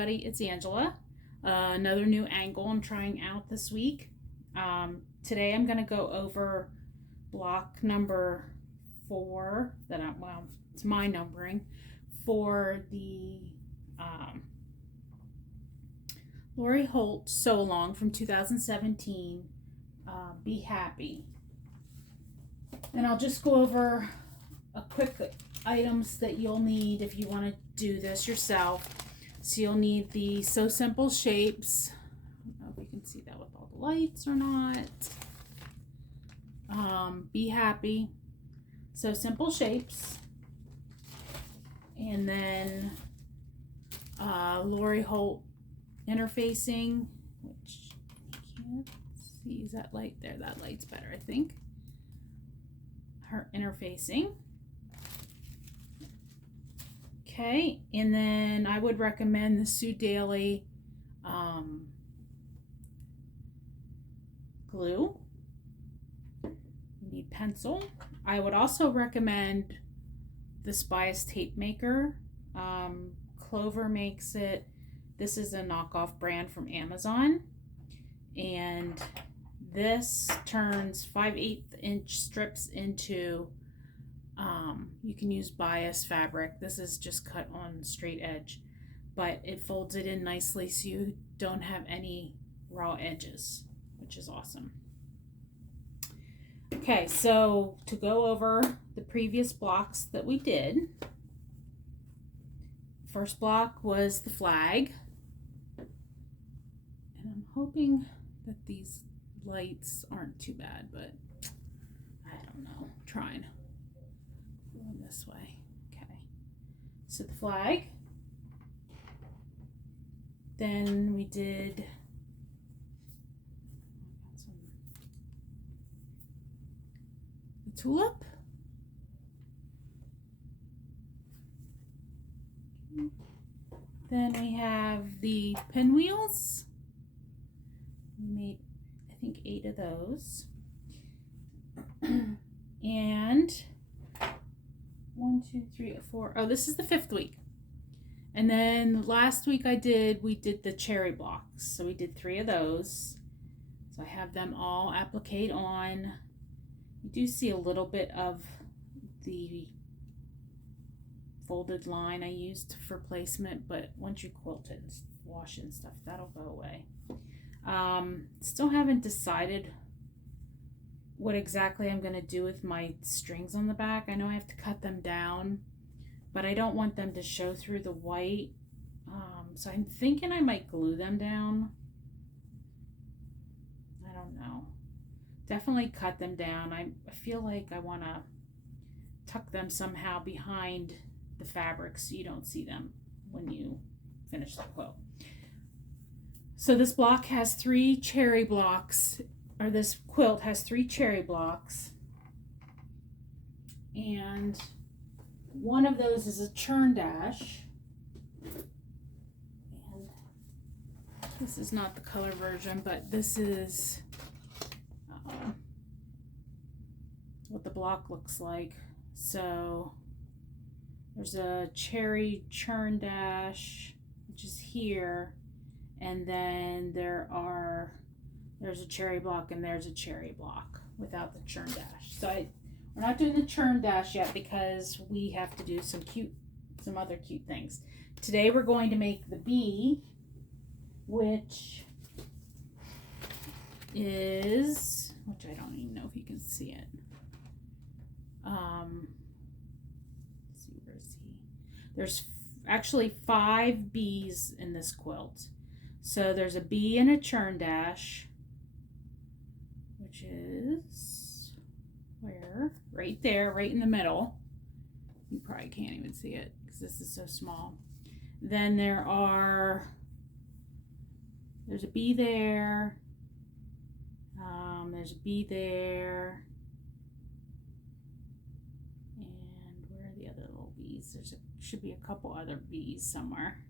everybody, it's Angela. Another new angle I'm trying out this week. Today I'm going to go over block number 4 it's my numbering for the Lori Holt Sew Along from 2017, Be Happy. And I'll just go over a quick items that you'll need if you want to do this yourself. So you'll need the Sew Simple shapes. I don't know if you can see that with all the lights or not. Be Happy, Sew Simple shapes, and then Lori Holt interfacing, which I can't see. Is that light there? That light's better, I think. Her interfacing. Okay, and then I would recommend the Sue Daily glue. You need pencil. I would also recommend the Bias tape maker. Clover makes it. This is a knockoff brand from Amazon, and this turns 5/8 inch strips into you can use bias fabric. This is just cut on straight edge, but it folds it in nicely so you don't have any raw edges, which is awesome. Okay, so to go over the previous blocks that we did, first block was the flag, and I'm hoping that these lights aren't too bad, but I don't know. I'm trying. Going this way. Okay. So the flag. Then we did the tulip. Then we have the pinwheels. We made, I think, 8 of those. And 1, 2, 3, 4. Oh, this is the 5th week. And then last week we did the cherry blocks. So we did 3 of those. So I have them all applique on. You do see a little bit of the folded line I used for placement, but once you quilt it and wash it and stuff, that'll go away. Still haven't decided what exactly I'm going to do with my strings on the back. I know I have to cut them down, but I don't want them to show through the white. So I'm thinking I might glue them down. I don't know. Definitely cut them down. I feel like I want to tuck them somehow behind the fabric so you don't see them when you finish the quilt. So this block has 3 cherry blocks, or this quilt has 3 cherry blocks, and one of those is a churn dash, and this is not the color version, but this is what the block looks like. So there's a cherry churn dash, which is here, and then there's a cherry block and there's a cherry block without the churn dash. So we're not doing the churn dash yet because we have to do some other cute things. Today we're going to make the bee, which I don't even know if you can see it. Let's see, where is he? There's actually 5 bees in this quilt. So there's a bee and a churn dash, which is where? Right there, right in the middle. You probably can't even see it because this is so small. Then there's a bee there. There's a bee there. And where are the other little bees? Should be a couple other bees somewhere.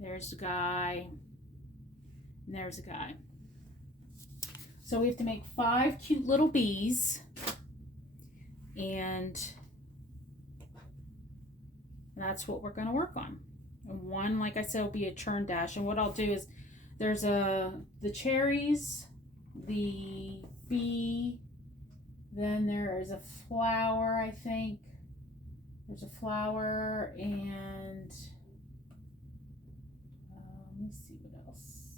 There's a guy, and there's a guy. So we have to make 5 cute little bees, and that's what we're going to work on. and one, like I said, will be a churn dash. And what I'll do is there's the cherries, the bee, then there is a flower, I think. There's a flower, and let me see what else.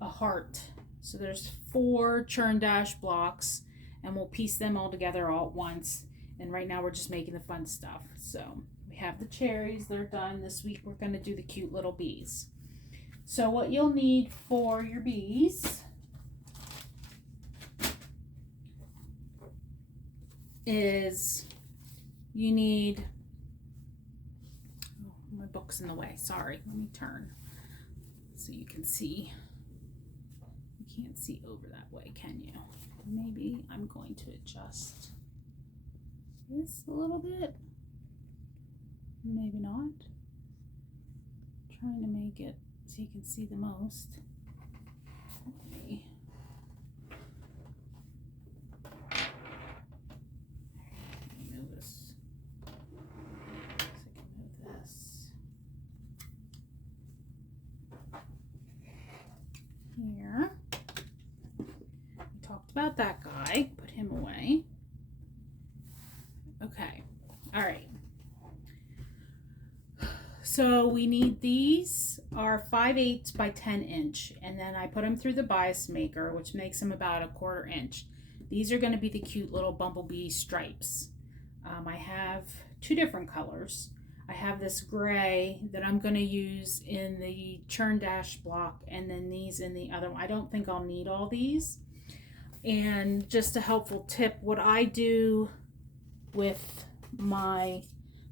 A heart. So there's 4 churn dash blocks, and we'll piece them all together all at once. And right now we're just making the fun stuff. So we have the cherries, they're done. This week we're going to do the cute little bees. So what you'll need for your bees is you need, oh, my book's in the way, sorry, let me turn so you can see. You can't see over that way, can you? Maybe I'm going to adjust this a little bit, maybe not. Trying to make it so you can see the most. Let me move this. So I can move this here. We talked about that guy. Put him away. Okay. All right. So we need, these are 5/8 by 10 inch, and then I put them through the bias maker, which makes them about 1/4 inch. These are going to be the cute little Bumblebee Stripes. I have 2 different colors. I have this gray that I'm going to use in the churn dash block, and then these in the other one. I don't think I'll need all these. And just a helpful tip, what I do with my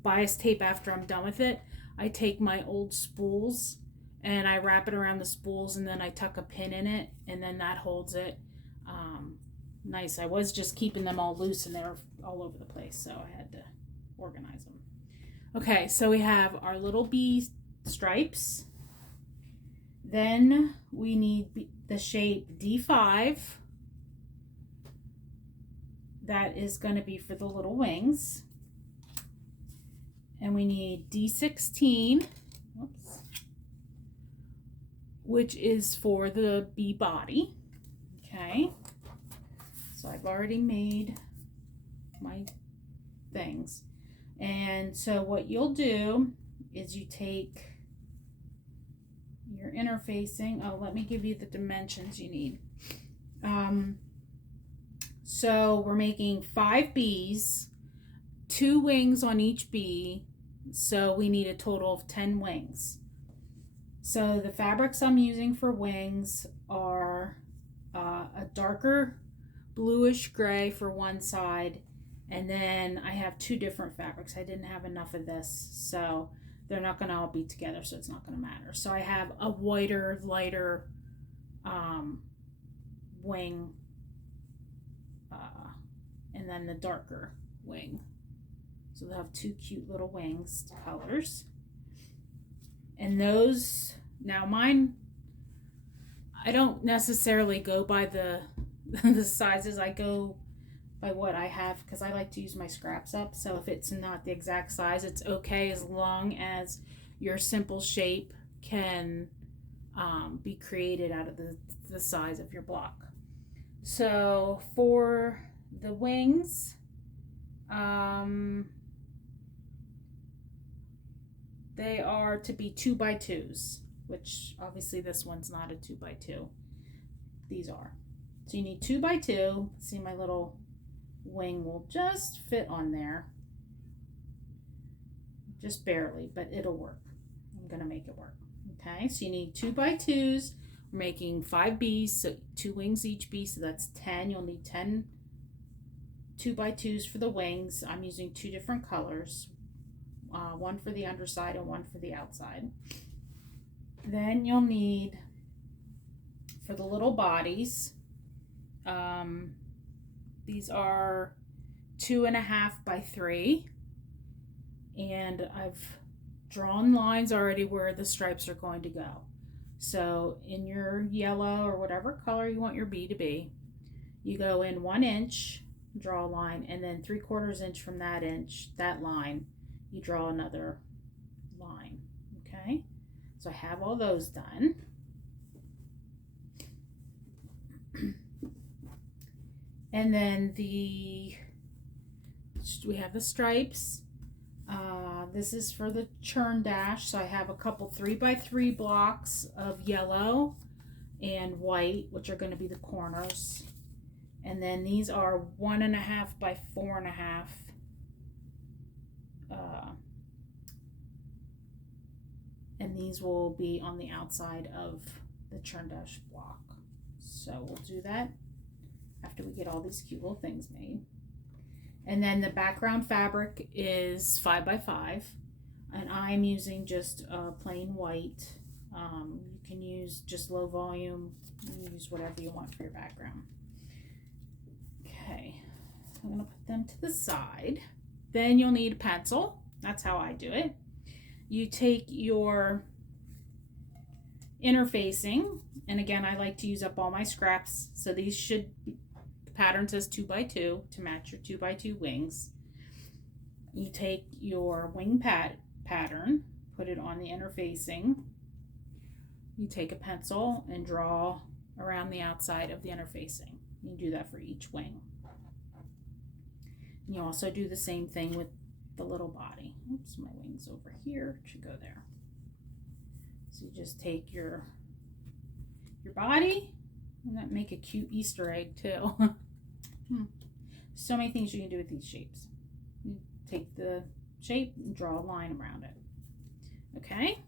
bias tape after I'm done with it, I take my old spools and I wrap it around the spools, and then I tuck a pin in it, and then that holds it nice. I was just keeping them all loose and they were all over the place, so I had to organize them. Okay, so we have our little bee stripes. Then we need the shape D5. That is going to be for the little wings. And we need D16, whoops, which is for the bee body. Okay, so I've already made my things. And so what you'll do is you take your interfacing. Oh, let me give you the dimensions you need. So we're making 5 bees, 2 wings on each bee. So we need a total of 10 wings. So the fabrics I'm using for wings are a darker bluish gray for one side, and then I have 2 different fabrics. I didn't have enough of this, so they're not going to all be together, so it's not going to matter. So I have a whiter, lighter wing, and then the darker wing. So they'll have 2 cute little wings colors. And those, now mine, I don't necessarily go by the the sizes. I go by what I have because I like to use my scraps up. So if it's not the exact size, it's okay as long as your simple shape can be created out of the size of your block. So for the wings, they are to be 2 by 2s, which obviously this one's not a 2 by 2. These are. So you need 2 by 2. See, my little wing will just fit on there. Just barely, but it'll work. I'm going to make it work. Okay, so you need 2 by 2s. We're making 5 bees, so 2 wings each bee, so that's 10. You'll need 10 2 by 2s for the wings. I'm using 2 different colors. One for the underside and one for the outside. Then you'll need, for the little bodies, these are 2.5 by 3, and I've drawn lines already where the stripes are going to go. So in your yellow or whatever color you want your bee to be, you go in 1 inch, draw a line, and then 3/4 inch from that inch, that line, you draw another line. Okay, so I have all those done. And then we have the stripes. This is for the churn dash, so I have a couple 3x3 blocks of yellow and white, which are going to be the corners. And then these are 1.5 by 4.5. And these will be on the outside of the churn dash block. So we'll do that after we get all these cute little things made. And then the background fabric is 5x5, and I'm using just plain white. You can use just low volume. You can use whatever you want for your background. Okay, so I'm gonna put them to the side. Then you'll need a pencil. That's how I do it. You take your interfacing, and again, I like to use up all my scraps, so these should be, the pattern says 2x2 to match your 2x2 wings. You take your wing pattern, put it on the interfacing. You take a pencil and draw around the outside of the interfacing. You do that for each wing. And you also do the same thing with the little body. Oops, my wing's over here. It should go there. So you just take your body, and that make a cute Easter egg too. So many things you can do with these shapes. You take the shape and draw a line around it. Okay,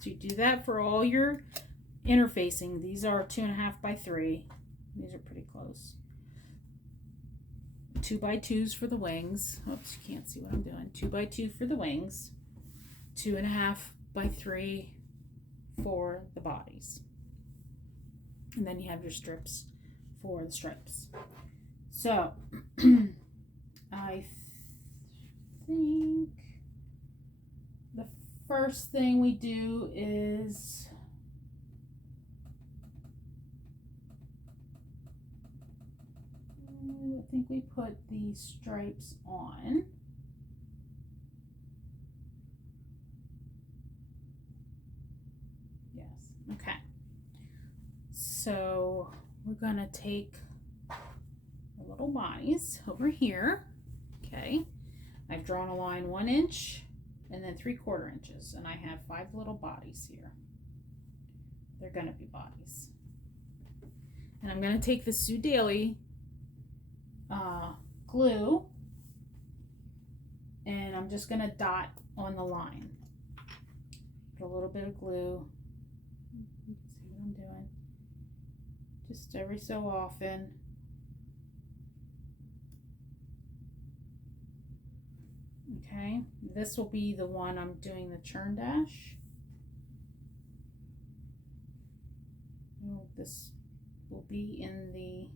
so you do that for all your interfacing. These are 2.5 by 3. These are pretty close. 2x2s for the wings. Oops, you can't see what I'm doing. 2x2 for the wings. 2.5 by 3 for the bodies. And then you have your strips for the stripes. So I think the first thing we do is I think we put the stripes on. Yes, okay. So we're gonna take the little bodies over here. Okay, I've drawn a line 1 inch and then 3/4 inches, and I have 5 little bodies here. They're gonna be bodies. And I'm gonna take the Sue Daily glue, and I'm just gonna dot on the line. Put a little bit of glue. You can see what I'm doing. Just every so often. Okay, this will be the one I'm doing the churn dash. Oh, this will be in the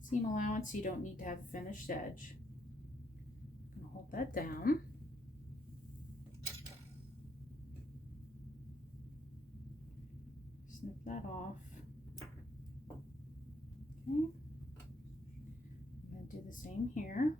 seam allowance. You don't need to have a finished edge. I'm going to hold that down. Snip that off. Okay. I'm going to do the same here.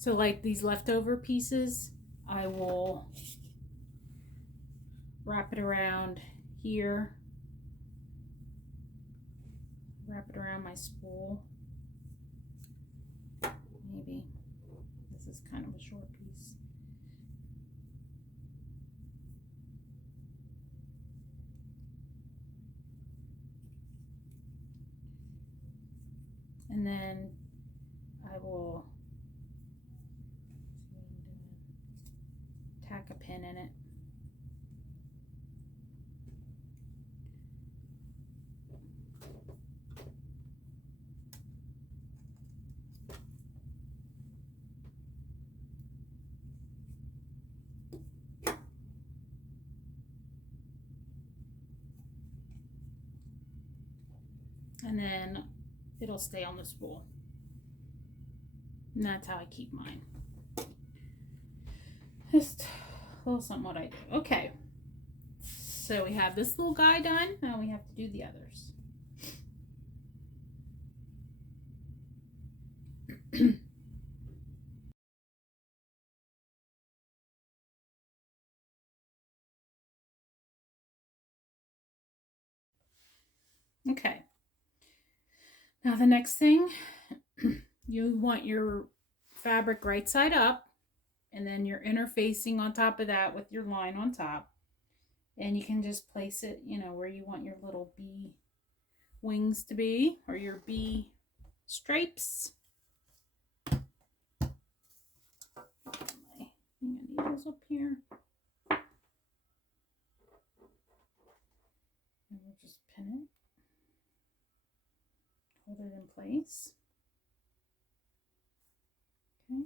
So like these leftover pieces, I will wrap it around here, wrap it around my spool. Maybe this is kind of a short piece. And then I will tack a pin in it. and then it'll stay on the spool. And that's how I keep mine. Just a little something what I do. Okay, so we have this little guy done. Now we have to do the others. Okay, now the next thing, you want your fabric right side up, and then you're interfacing on top of that with your line on top, and you can just place it, you know, where you want your little bee wings to be, or your bee stripes. My needles up here, and we'll just pin it, hold it in place. Okay.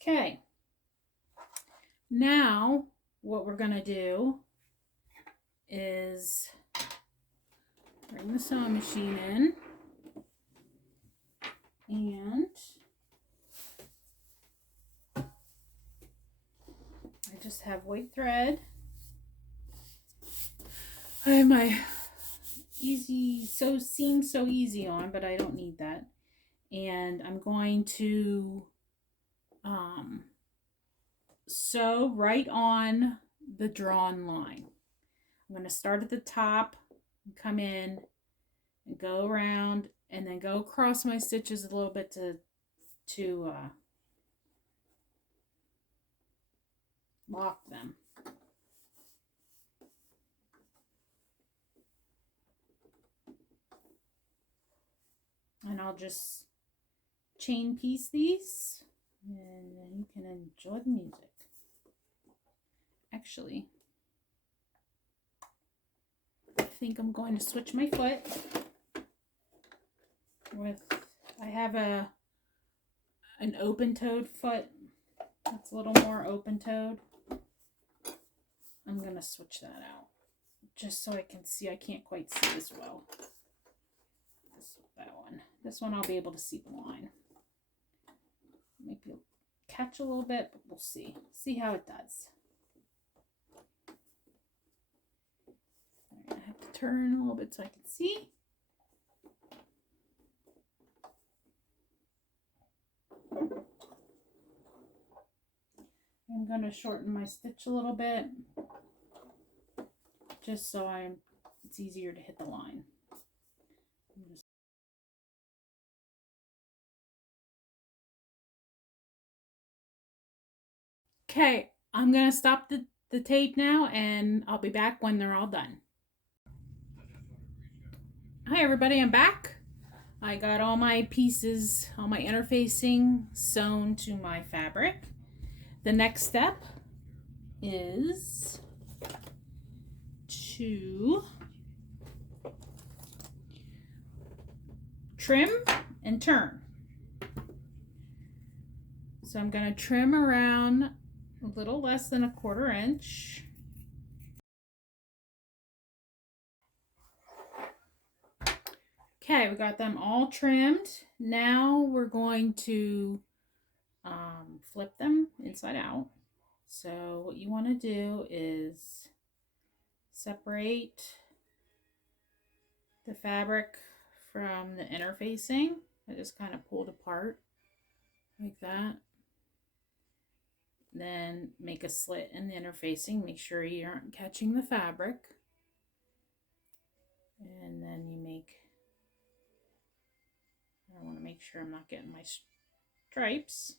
Okay. Now what we're gonna do is bring the sewing machine in, and I just have white thread. I have my seam so easy on, but I don't need that. And I'm going to sew right on the drawn line. I'm going to start at the top, come in, and go around, and then go across my stitches a little bit to lock them. And I'll just chain piece these, and then you can enjoy the music. Actually, I think I'm going to switch my foot with, I have an open-toed foot that's a little more open-toed. I'm going to switch that out just so I can see. I can't quite see as well. This one I'll be able to see the line. Maybe it'll catch a little bit, but we'll see. See how it does. I have to turn a little bit so I can see. I'm going to shorten my stitch a little bit, just so it's easier to hit the line. Okay, I'm going to stop the tape now, and I'll be back when they're all done. Hi everybody, I'm back. I got all my pieces, all my interfacing sewn to my fabric. The next step is to trim and turn. So I'm going to trim around a little less than 1/4 inch. Okay, we got them all trimmed. Now we're going to flip them inside out. So what you want to do is separate the fabric from the interfacing. I just kind of pulled apart like that. Then make a slit in the interfacing. Make sure you aren't catching the fabric. And then you I want to make sure I'm not getting my stripes.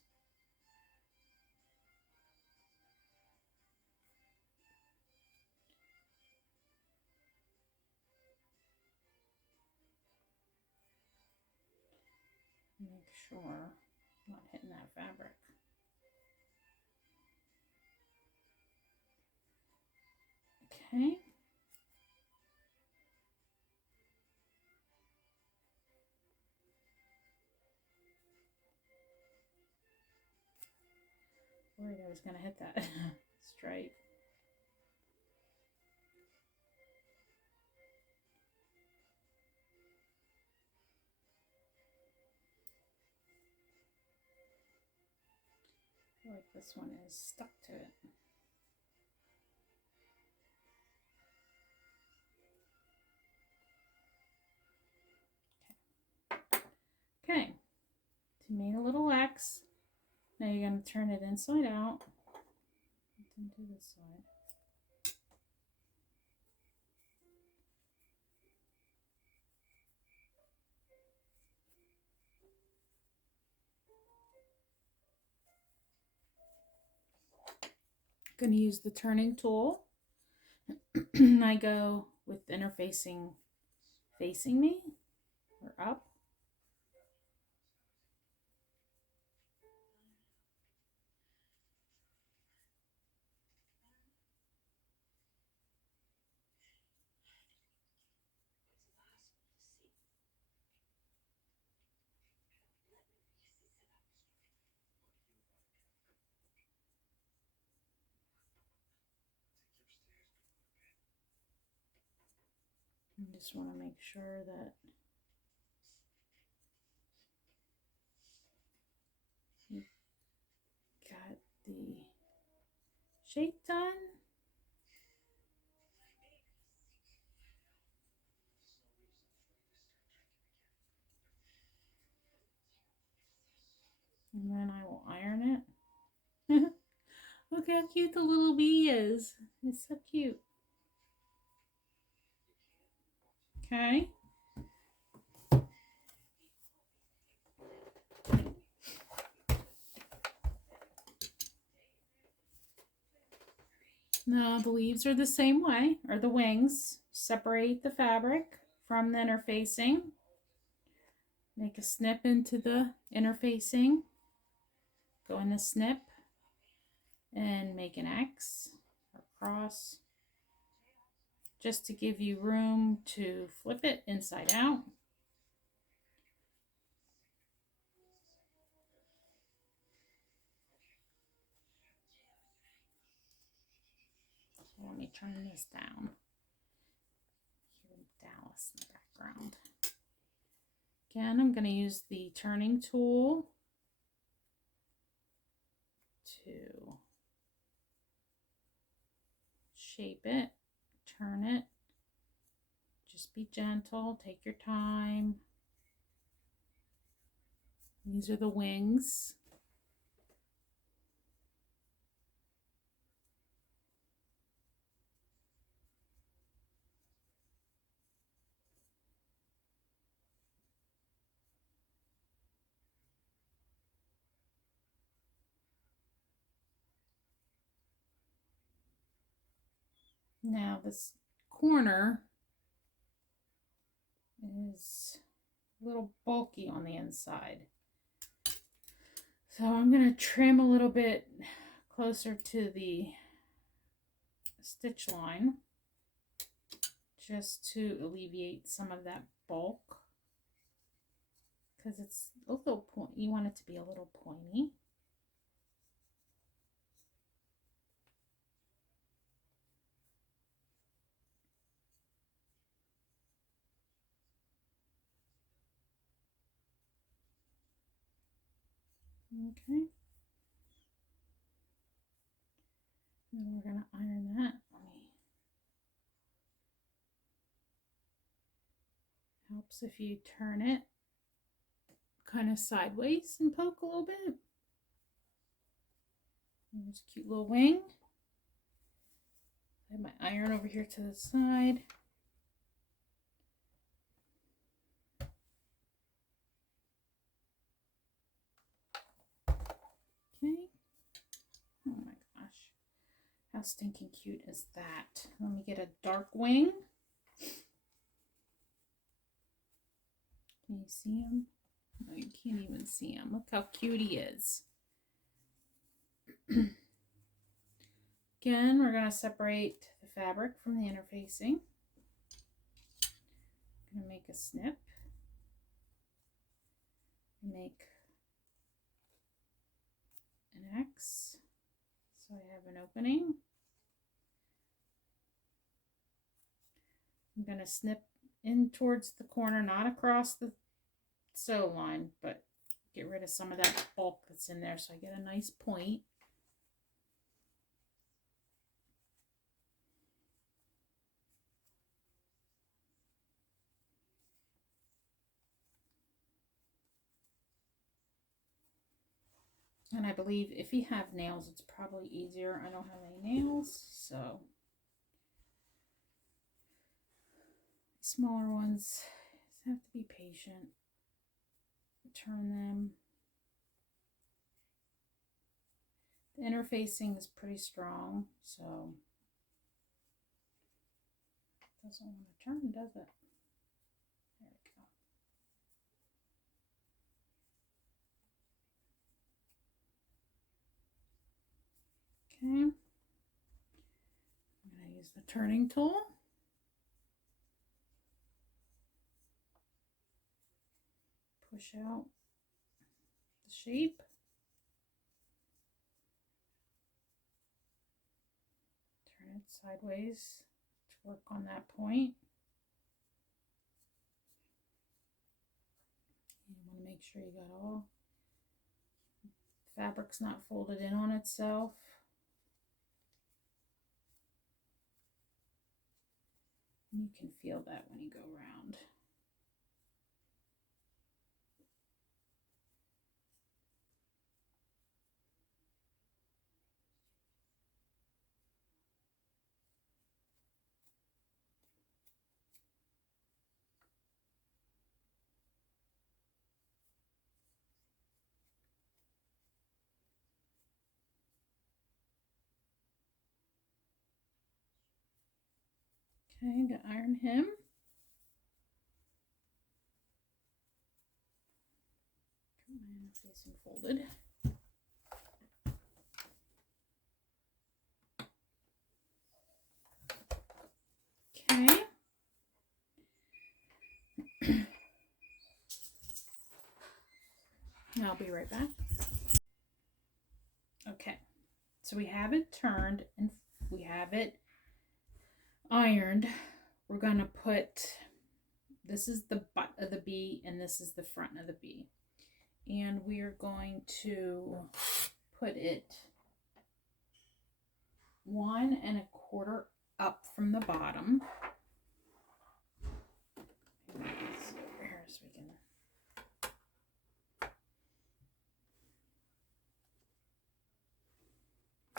Make sure I'm not hitting that fabric. Okay. Worried I was gonna hit that stripe. I feel like this one is stuck to it. Okay, so you made a little X. Now you're going to turn it inside out into this side. I'm going to use the turning tool. I go with interfacing facing me or up. I just want to make sure that you got the shape done. And then I will iron it. Look how cute the little bee is. It's so cute. Okay. Now the leaves are the same way, or the wings. Separate the fabric from the interfacing. Make a snip into the interfacing. Go in the snip and make an X or cross, just to give you room to flip it inside out. So let me turn this down. Hear Dallas in the background. Again, I'm going to use the turning tool to shape it, turn it. Just be gentle, take your time. These are the wings. Now this corner is a little bulky on the inside. So I'm going to trim a little bit closer to the stitch line just to alleviate some of that bulk, because it's a little point. You want it to be a little pointy. Okay. And we're going to iron that. Helps if you turn it kind of sideways and poke a little bit. There's a cute little wing. I have my iron over here to the side. Okay. Oh my gosh. How stinking cute is that? Let me get a dark wing. Can you see him? No, you can't even see him. Look how cute he is. Again, we're going to separate the fabric from the interfacing. I'm going to make a snip. Make an X. an opening. I'm going to snip in towards the corner, not across the sew line, but get rid of some of that bulk that's in there so I get a nice point. And I believe if you have nails, it's probably easier. I don't have any nails, so smaller ones, just have to be patient. Turn them. The interfacing is pretty strong, so it doesn't want to turn, does it? There we go. Okay, I'm going to use the turning tool. Push out the shape. Turn it sideways to work on that point. You want to make sure you got all fabric's not folded in on itself. You can feel that when you go around. Okay, I'm gonna iron him. And facing folded. Okay. I'll be right back. Okay, so we have it turned and we have it ironed. We're gonna put, this is the butt of the bee and this is the front of the bee. And we are going to put it 1 1/4 up from the bottom. Maybe it's over here so we can.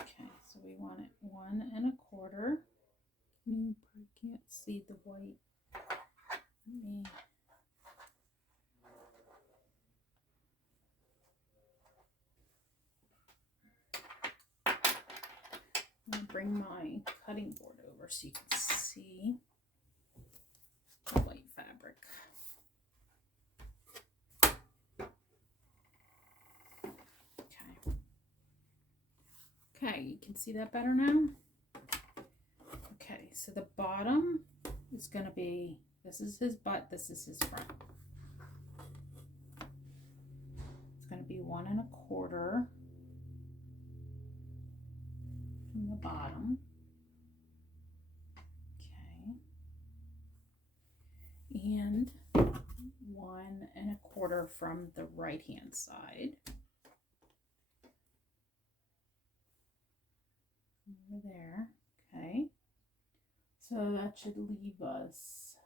Okay, so we want it 1 1/4. You probably can't see the white. Let me. I'm going to bring my cutting board over so you can see the white fabric. Okay. Okay, you can see that better now? Okay, so the bottom is going to be, this is his butt, this is his front. It's going to be 1 1/4 from the bottom. Okay. And 1 1/4 from the right hand side. Over there. Okay. So that should leave us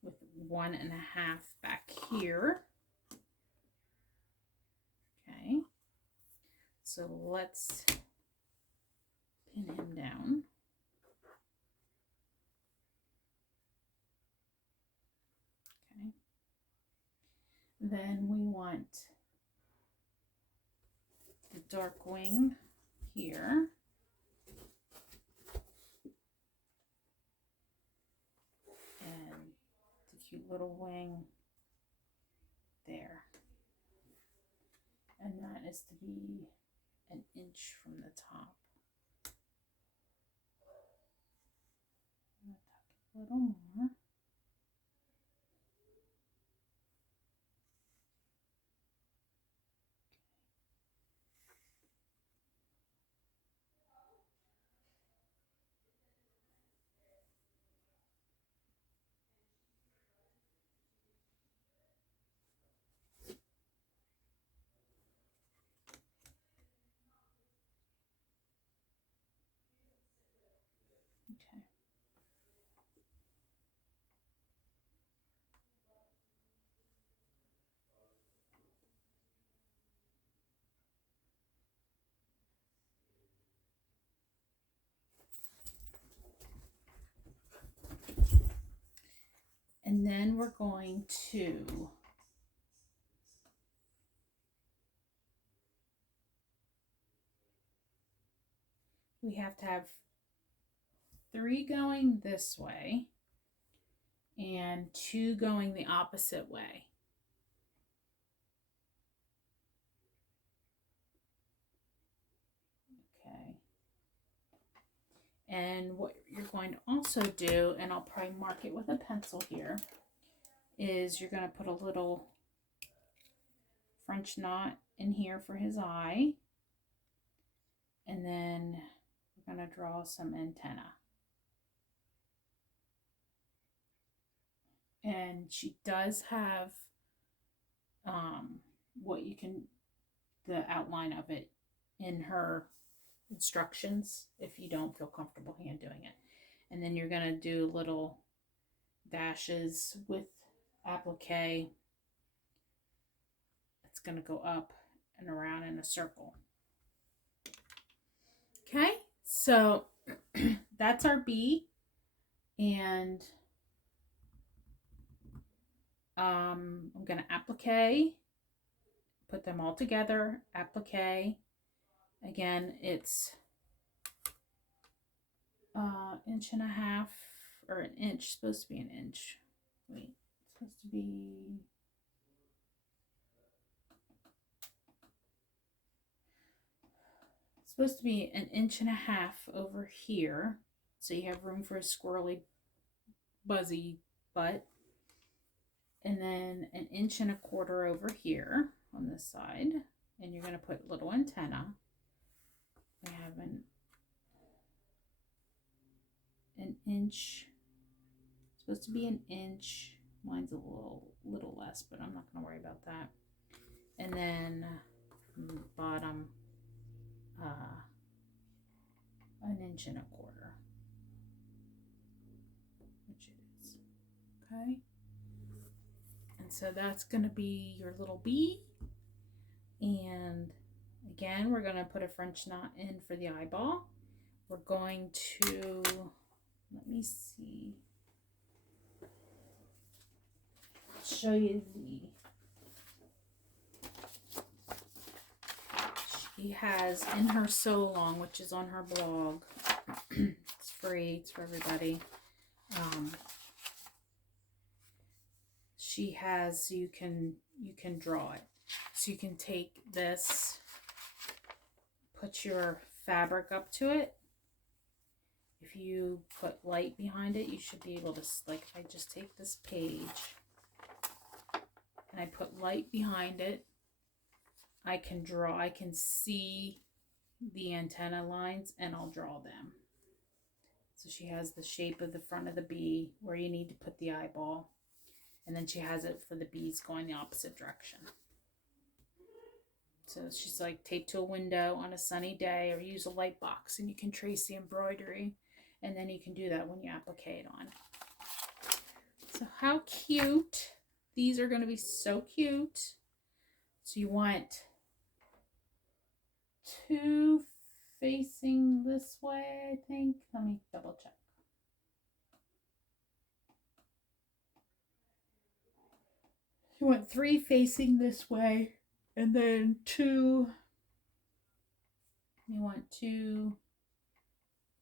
with 1 1/2 back here. Okay. So let's pin him down. Okay. Then we want the dark wing here. And the cute little wing there. And that is to be 1 inch from the top. I'm going to tuck it a little more. And then we're going to we have to have 3 going this way and 2 going the opposite way. Okay. And what you're going to also do, and I'll probably mark it with a pencil here, is you're going to put a little French knot in here for his eye. And then we're going to draw some antenna. And she does have the outline of it in her instructions if you don't feel comfortable hand doing it. And then you're going to do little dashes with applique. It's going to go up and around in a circle. Okay, so that's our bee, and I'm going to applique, put them all together, applique. Again, it's 1.5 or an inch, supposed to be an inch. Wait, it's supposed to be 1.5 inches over here, so you have room for a squirrely, buzzy butt. And then 1.25 inches over here on this side, and you're going to put little antenna. I have an inch, supposed to be an inch. Mine's a little less, but I'm not going to worry about that. And then from the bottom, 1.25 inches, which it is. Okay. And so that's going to be your little bee. And again, we're going to put a French knot in for the eyeball. We're going to, let me see, show you she has in her sew along, which is on her blog. It's free, it's for everybody. She has, you can draw it. So you can take this, put your fabric up to it. If you put light behind it, you should be able to, like if I just take this page and I put light behind it, I can draw, I can see the antenna lines and I'll draw them. So she has the shape of the front of the bee where you need to put the eyeball. And then she has it for the bees going the opposite direction. So she's like taped to a window on a sunny day, or use a light box and you can trace the embroidery. And then you can do that when you applique it on. So how cute. These are going to be so cute. So you want 2 facing this way, I think. Let me double check. You want 3 facing this way, and then 2, you want 2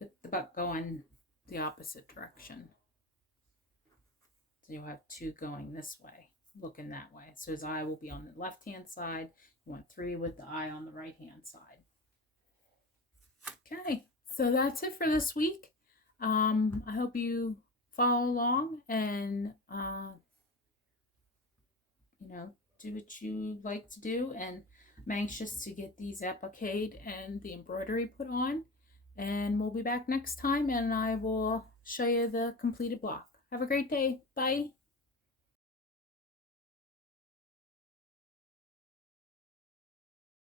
with the butt going the opposite direction. So you'll have 2 going this way, looking that way. So his eye will be on the left-hand side. You want 3 with the eye on the right-hand side. Okay, so that's it for this week. I hope you follow along and do what you like to do, and I'm anxious to get these appliqued and the embroidery put on, and we'll be back next time and I will show you the completed block. Have a great day. Bye.